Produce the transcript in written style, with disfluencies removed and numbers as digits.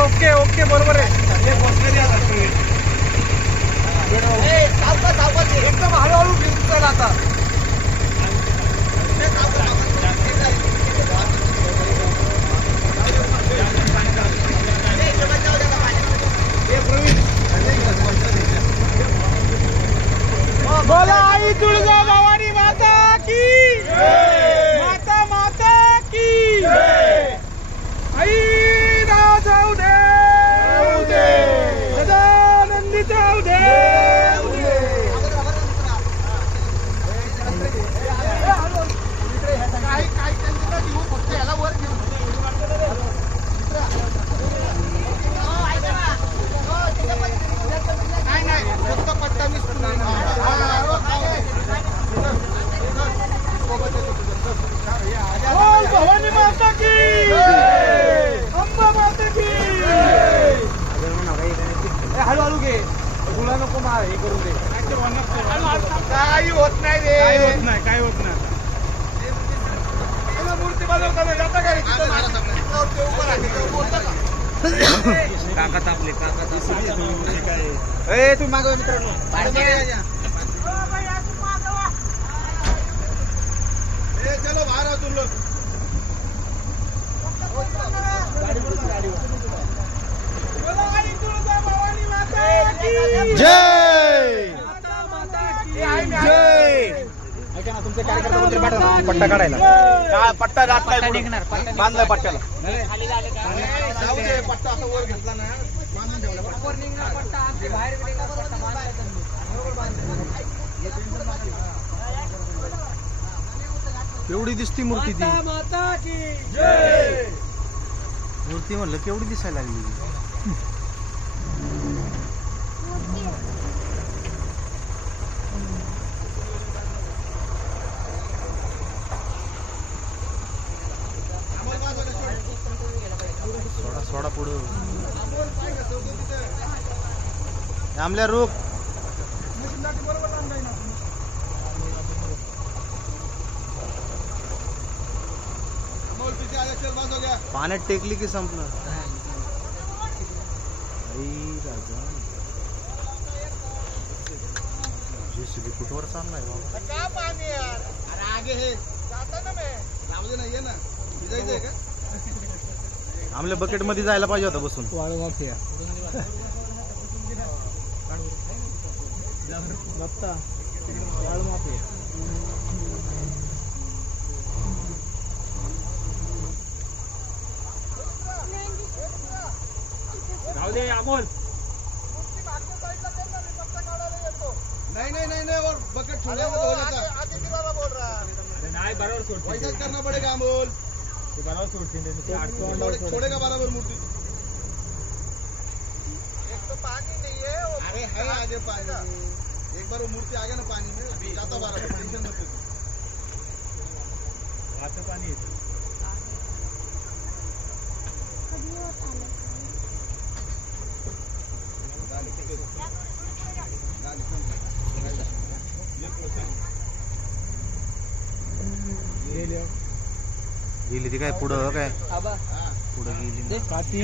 okay okay बरोबर आहे एकदम हळूहळू घेऊन आता बोला आई तुळजा भवानी माता की माता माता की आई राव जाऊ दे सदानंदी जाऊ दे भवानी माता की अंबा माता की हळूहळू घे तुला नको मार हे करून दे काही होत नाही रे काय होत नाही मूर्ती बनवता जाता काय काका तापले काका काय तुम्ही मागवा मित्रांनो चलो बाहर आओ तुम लोग जय जय ऐका ना तुमचे कार्यकर्ता पट्टा काढायला काय पट्टा बांधलाय पट्ट्याला जाऊ दे पट्टा असं वर घेतला ना बांधून ठेवला वर निघणार पट्टा बाहेर पट्टा केवढी दिसती मूर्ती ती माता की जय मूर्ती म्हणलं केवढी दिसायला लागली सोडा सोडा पुढं आमल्या रूप पाण्यात टेकली की संपलं जेसीबी कुठवर चाललाय का पाणी यार अरे आगे हे जाता ना मैं लावले ना ये ना भिजायचंय का आमल्या बकेट मध्ये जायला पाहिजे होता बसून वाळू माफिया बघता वाळू माफिया जाऊ दे अमोल नहीं नहीं नहीं नहीं और बकेट छोड़े वो हो जाता आगे की वाला बोल रहा है नहीं बराबर छोड़ वैसा करना पड़ेगा अमोल ये बराबर छोड़ छोड़ेगा बराबर मूर्ति एक तो पानी नहीं है अरे है आगे पानी एक बार वो मूर्ति आ गया ना पानी में जाता बराबर टेंशन मत लो आता पानी है गेली ती काय पुढं काय पुढं गेली